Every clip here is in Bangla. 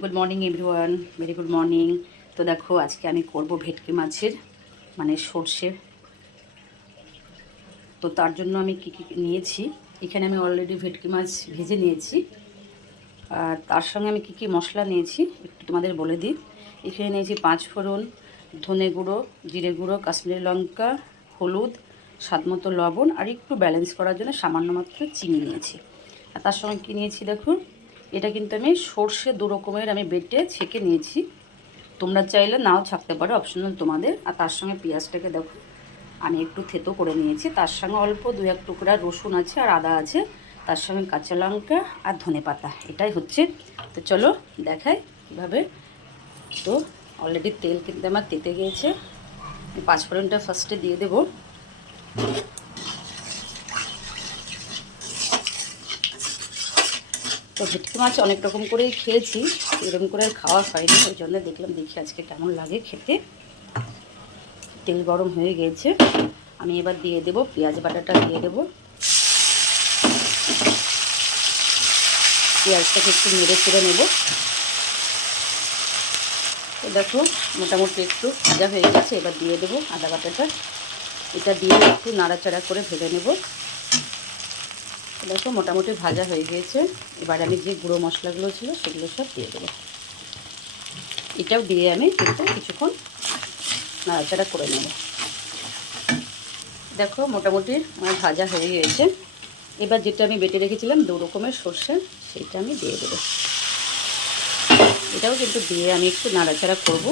Good morning everyone, very good morning. তো দেখো আজকে আমি করব ভেটকি মাছের সর্ষে। তো তার জন্য আমি কী কী নিয়েছি, এখানে আমি অলরেডি ভেটকি মাছ ভেজে নিয়েছি। আর তার সঙ্গে আমি কী কী মশলা নিয়েছি একটু তোমাদের বলে দিই। এখানে নিয়েছি 5 ফোড়ন, ধনে গুঁড়ো, জিরে গুঁড়ো, কাশ্মীরি লঙ্কা, হলুদ, স্বাদমতো লবণ, আর একটু ব্যালেন্স করার জন্য সামান্য মাত্র চিনি নিয়েছি। আর তার সঙ্গে কী নিয়েছি দেখো, এটা কিন্তু আমি সর্ষে 2 রকমের আমি বেটে ছেঁকে নিয়েছি। তোমরা চাইলে নাও ছাকতে পারো, অপশনাল তোমাদের। আর তার সঙ্গে পেঁয়াজটাকে দেখো আমি একটু থেতো করে নিয়েছি, তার সঙ্গে অল্প 2-1 টুকরা রসুন আছে আর আদা আছে, তার সঙ্গে কাঁচা লঙ্কা আর ধনেপাতা, এটাই হচ্ছে। তো চলো দেখাই কীভাবে। তো অলরেডি তেল কিন্তু আমার তেতে গিয়েছে, 5 ফোড়নটা ফার্স্টে দিয়ে দেবো। তো ভেটকি মাছ অনেক রকম করেই খেয়েছি, এরকম করে আর খাওয়া হয়নি, ওই জন্য দেখি আজকে কেমন লাগে খেতে। তেল গরম হয়ে গিয়েছে, আমি এবার দিয়ে দেবো পেঁয়াজ বাটাটা দিয়ে দেবো। পেঁয়াজটাকে একটু নেড়ে চেড়ে নেব। তো দেখো মোটামুটি একটু ভাজা হয়ে গেছে, এবার দিয়ে দেবো আদা বাটাটা। এটা দিয়ে একটু নাড়াচাড়া করে ভেজে নেব। দেখো মোটামুটি ভাজা হয়ে গিয়েছে, এবার আমি যে গুঁড়ো মশলাগুলো ছিল সেগুলো সব দিয়ে দেবো। এটাও দিয়ে আমি একটু কিছুক্ষণ নাড়াচাড়া করে নেব। দেখো মোটামুটি আমার ভাজা হয়ে গিয়েছে, এবার যেটা আমি বেটে রেখেছিলাম 2 রকমের সর্ষে, সেটা আমি দিয়ে দেবো। এটাও কিন্তু দিয়ে আমি একটু নাড়াচাড়া করব।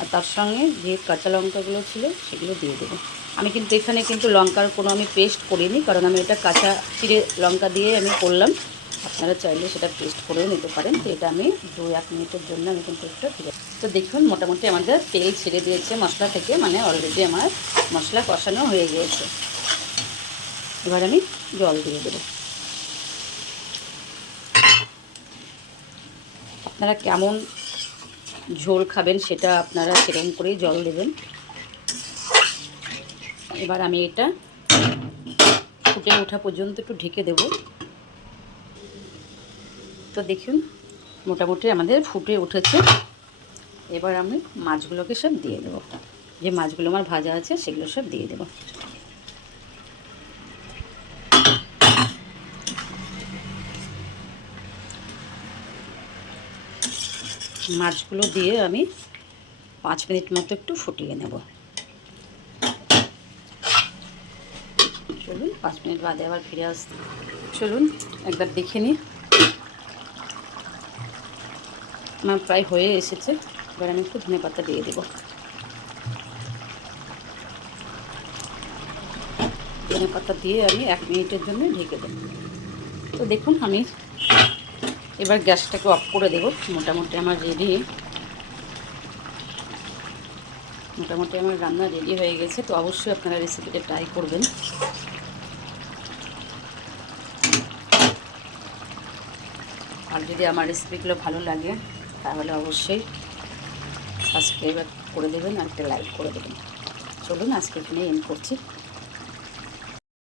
আর তার সঙ্গে যে কাঁচা লঙ্কাগুলো ছিল সেগুলো দিয়ে দেবো। আমি কিন্তু এখানে কিন্তু লঙ্কার কোনো আমি পেস্ট করিনি, কারণ আমি এটা কাঁচা চিড়ে লঙ্কা দিয়ে আমি করলাম। আপনারা চাইলে সেটা পেস্ট করেও নিতে পারেন। তো এটা আমি 2-1 মিনিটের জন্য আমি কিন্তু একটু ফিরে। তো দেখুন মোটামুটি আমাদের তেল ছেড়ে দিয়েছে মশলা থেকে, অলরেডি আমার মশলা কষানো হয়ে গিয়েছে। এবার আমি জল দিয়ে দেবো। আপনারা কেমন ঝোল খাবেন সেটা আপনারা সেরকম করেই জল দেবেন। এবার আমি এটা ফুটে ওঠা পর্যন্ত একটু ঢেকে দেব। তো দেখুন মোটামুটি আমাদের ফুটে উঠেছে, এবার আমি মাছগুলোকে সব দিয়ে দেবো। যে মাছগুলো আমার ভাজা আছে সেগুলো সব দিয়ে দেবো। মাছগুলো দিয়ে আমি 5 মিনিট মতো একটু ফুটিয়ে নেব। চলুন 5 মিনিট বাদে আবার ফিরে আসতে। চলুন একবার দেখে নিই, আমার প্রায় হয়ে এসেছে। এবার আমি একটু ধনেপাতা দিয়ে দেবো। ধনেপাতা দিয়ে আমি 1 মিনিটের জন্য ঢেকে দেবো। তো দেখুন আমি এবার গ্যাসটাকে অফ করে দেবো। মোটামুটি আমার রান্না রেডি হয়ে গেছে। তো অবশ্যই আপনারা রেসিপিটা ট্রাই করবেন। আর যদি আমার রেসিপিগুলো ভালো লাগে তাহলে অবশ্যই সাবস্ক্রাইব করে দেবেন আর একটা লাইক করে দেবেন। চলুন আজকে এখানে এন্ড করছি।